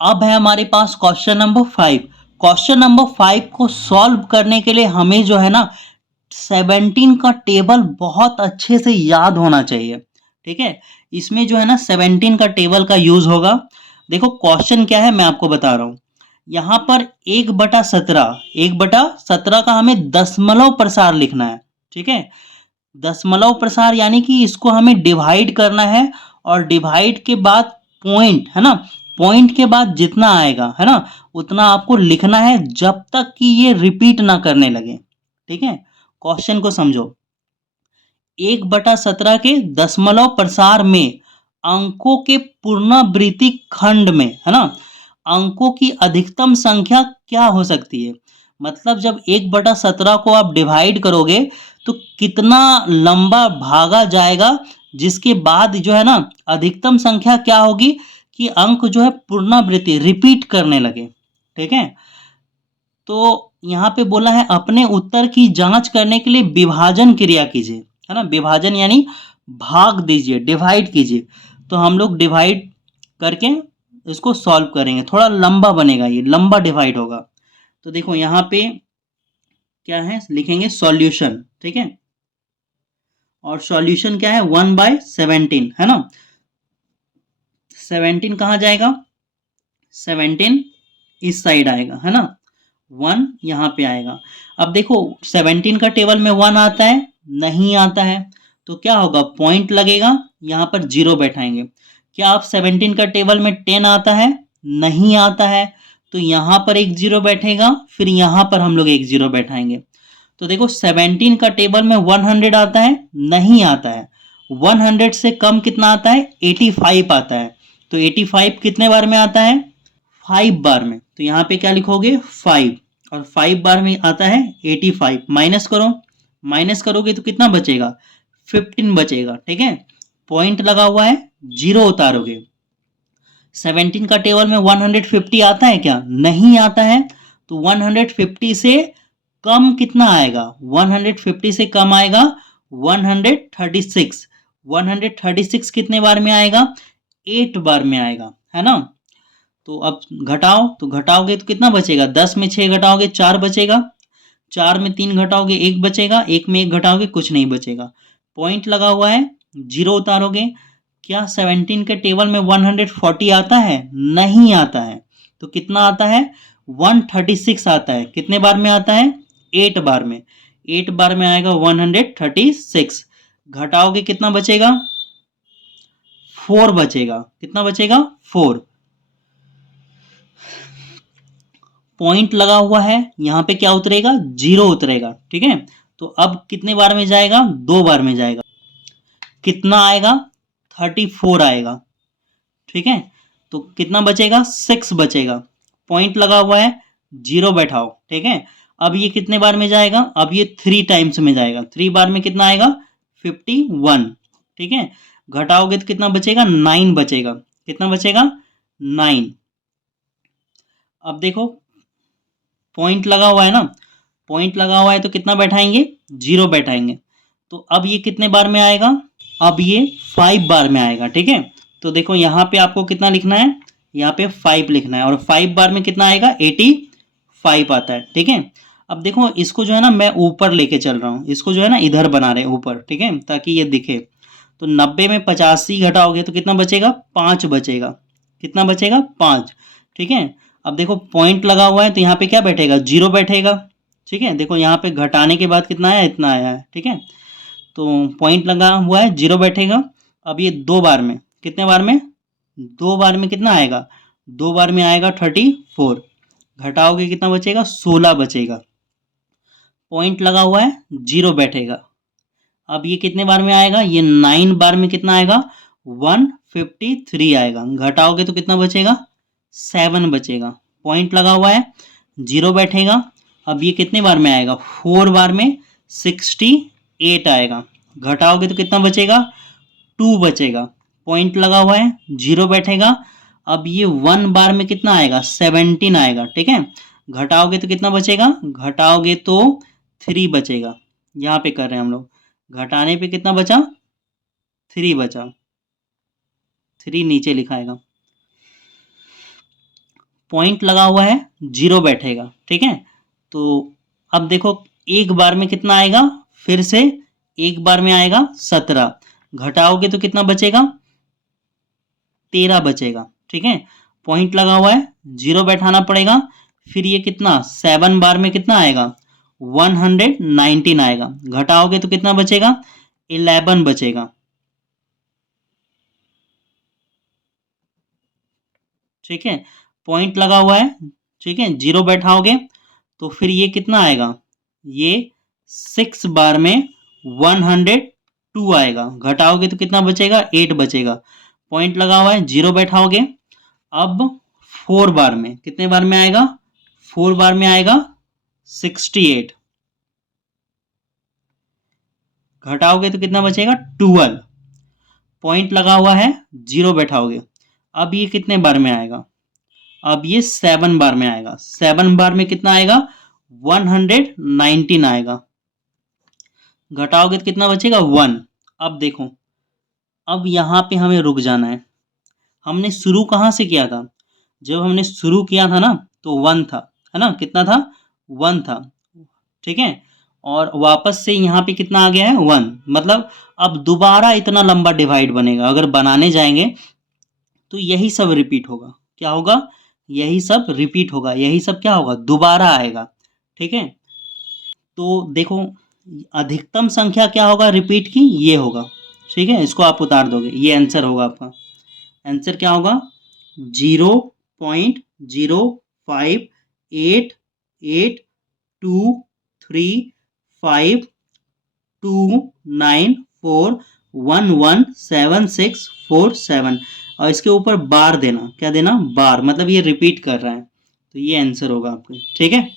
अब है हमारे पास क्वेश्चन नंबर 5। क्वेश्चन नंबर 5 को सॉल्व करने के लिए हमें जो है ना 17 का टेबल बहुत अच्छे से याद होना चाहिए। ठीक है, इसमें जो है ना 17 का टेबल का यूज होगा। देखो क्वेश्चन क्या है मैं आपको बता रहा हूं। यहां पर 1/17 का हमें दशमलव प्रसार लिखना है। ठीक है, दशमलव प्रसार यानी कि इसको हमें डिवाइड करना है, और डिवाइड के बाद पॉइंट है ना, पॉइंट के बाद जितना आएगा है ना उतना आपको लिखना है जब तक कि ये रिपीट ना करने लगे। ठीक है, क्वेश्चन को समझो। 1/17 के दशमलव प्रसार में अंकों के पुनरावृत्ति खंड में है ना अंकों की अधिकतम संख्या क्या हो सकती है। मतलब जब 1/17 को आप डिवाइड करोगे तो कितना लंबा भागा जाएगा, जिसके बाद जो है ना अधिकतम संख्या क्या होगी कि अंक जो है पुनरावृत्ति रिपीट करने लगे। ठीक है, तो यहाँ पे बोला है अपने उत्तर की जांच करने के लिए विभाजन क्रिया कीजिए। है ना, विभाजन यानी भाग दीजिए, डिवाइड कीजिए। तो हम लोग डिवाइड करके इसको सॉल्व करेंगे, थोड़ा लंबा बनेगा, ये लंबा डिवाइड होगा। तो देखो यहाँ पे क्या है, लिखेंगे सॉल्यूशन। ठीक है, और सॉल्यूशन क्या है 1/17 है ना। 17 कहाँ जाएगा, 17 इस साइड आएगा है ना, 1 यहाँ पे आएगा। अब देखो 17 का टेबल में 1 आता है, नहीं आता है, तो क्या होगा पॉइंट लगेगा, यहाँ पर 0 बैठाएंगे। क्या आप 17 का टेबल में 10 आता है, नहीं आता है, तो यहाँ पर एक 0 बैठेगा, फिर यहाँ पर हम लोग एक 0 बैठाएंगे। तो देखो 17 का टेबल में 100 आता है, नहीं आता है। 100 से कम कितना आता है, 85 आता है। तो 85 कितने बार में आता है, 5 बार में। तो यहाँ पे क्या लिखोगे 5, और 5 बार में आता है 85। माइनस करो, माइनस करोगे तो कितना बचेगा, 15 बचेगा। ठीक है, पॉइंट लगा हुआ है, 0 उतारोगे। 17 का टेबल में 150 आता है क्या, नहीं आता है। तो 150 से कम कितना आएगा, 150 से कम आएगा 136। 136 कितने बार में आएगा, 8 बार में आएगा है ना। तो अब घटाओ, तो घटाओगे तो कितना बचेगा, 10 में 6 घटाओगे 4 बचेगा, 4 में 3 घटाओगे 1 बचेगा, 1 में 1 घटाओगे कुछ नहीं बचेगा। पॉइंट लगा हुआ है, 0 उतारोगे। क्या 17 के टेबल में 140 आता है, नहीं आता है। तो कितना आता है, 136 आता है। कितने बार में आता है, 8 बार में। 8 बार में आएगा 136। घटाओगे कितना बचेगा, 4 बचेगा। कितना बचेगा, 4। पॉइंट लगा हुआ है, यहाँ पे क्या उतरेगा, 0 उतरेगा। ठीक है, तो अब कितने बार में जाएगा, 2 बार में जाएगा। कितना आएगा, 34 आएगा। ठीक है, तो कितना बचेगा, 6 बचेगा। पॉइंट लगा हुआ है, 0 बैठाओ। ठीक है, अब ये कितने बार में जाएगा, अब ये 3 टाइम्स में जाएगा। 3 बार में कितना आएगा, 51। ठीक है, घटाओगे तो कितना बचेगा, 9 बचेगा। कितना बचेगा, 9। अब देखो पॉइंट लगा हुआ है ना, पॉइंट लगा हुआ है तो कितना बैठाएंगे, 0 बैठाएंगे। तो अब ये कितने बार में आएगा, अब ये 5 बार में आएगा। ठीक है, तो देखो यहाँ पे आपको कितना लिखना है, यहाँ पे 5 लिखना है, और 5 बार में कितना आएगा, 85 आता है। ठीक है, अब देखो इसको जो है ना मैं ऊपर लेके चल रहा हूँ, इसको जो है ना इधर बना रहे हैं ऊपर। ठीक है, ताकि ये दिखे। तो 90 में 85 घटाओगे तो कितना बचेगा, 5 बचेगा। कितना बचेगा, 5। ठीक है, अब देखो पॉइंट लगा हुआ है तो यहाँ पे क्या बैठेगा, 0 बैठेगा। ठीक है, देखो यहाँ पे घटाने के बाद कितना आया, इतना आया है। ठीक है, तो पॉइंट लगा हुआ है, 0 बैठेगा। अब ये 2 बार में, कितने बार में, 2 बार में कितना आएगा, 2 बार में आएगा 34। घटाओगे कितना बचेगा, 16 बचेगा। पॉइंट लगा हुआ है, 0 बैठेगा। अब ये कितने बार में आएगा, ये 9 बार में कितना आएगा, 153 आएगा। घटाओगे तो कितना बचेगा, 7 बचेगा। पॉइंट लगा हुआ है, 0 बैठेगा। अब ये कितने बार में आएगा, 4 बार में 68 आएगा। घटाओगे तो कितना बचेगा, 2 बचेगा। पॉइंट लगा हुआ है, 0 बैठेगा। अब ये 1 बार में कितना आएगा, 17 आएगा। ठीक है, घटाओगे तो कितना बचेगा, घटाओगे तो 3 बचेगा। यहाँ पे कर रहे हैं हम लोग, घटाने पे कितना बचा, 3 बचा। 3 नीचे लिखाएगा। पॉइंट लगा हुआ है, 0 बैठेगा, ठीक है। तो अब देखो एक बार में कितना आएगा, फिर से एक बार में आएगा 17, घटाओगे तो कितना बचेगा, 13 बचेगा, ठीक है। पॉइंट लगा हुआ है, 0 बैठाना पड़ेगा, फिर ये कितना 7 बार में कितना आएगा, 119 आएगा, घटाओगे तो कितना बचेगा, 11 बचेगा, ठीक है। पॉइंट लगा हुआ है, ठीक है, 0 बैठाओगे तो फिर ये कितना आएगा, ये 6 बार में 102 आएगा, घटाओगे तो कितना बचेगा, 8 बचेगा। पॉइंट लगा हुआ है, 0 बैठाओगे, अब 4 बार में कितने बार में आएगा, 4 बार में आएगा 68, घटाओगे तो कितना बचेगा, 12। पॉइंट लगा हुआ है, 0 बैठाओगे, अब ये कितने बार में आएगा, अब ये 7 बार में आएगा, 7 बार में कितना आएगा, 119 आएगा, घटाओगे तो कितना बचेगा, 1। अब देखो, अब यहां पे हमें रुक जाना है। हमने शुरू कहां से किया था, जब हमने शुरू किया था ना तो 1 था, है ना, कितना था, 1 था, ठीक है। और वापस से यहाँ पे कितना आ गया है, 1, मतलब अब दोबारा इतना लंबा डिवाइड बनेगा, अगर बनाने जाएंगे तो यही सब रिपीट होगा, क्या होगा, यही सब रिपीट होगा, यही सब क्या होगा, दोबारा आएगा, ठीक है। तो देखो अधिकतम संख्या क्या होगा रिपीट की, ये होगा, ठीक है, इसको आप उतार दोगे, ये आंसर होगा आपका। आंसर क्या होगा, 0.058823529411767 और इसके ऊपर बार देना, क्या देना, बार, मतलब ये रिपीट कर रहा है, तो ये आंसर होगा आपका, ठीक है।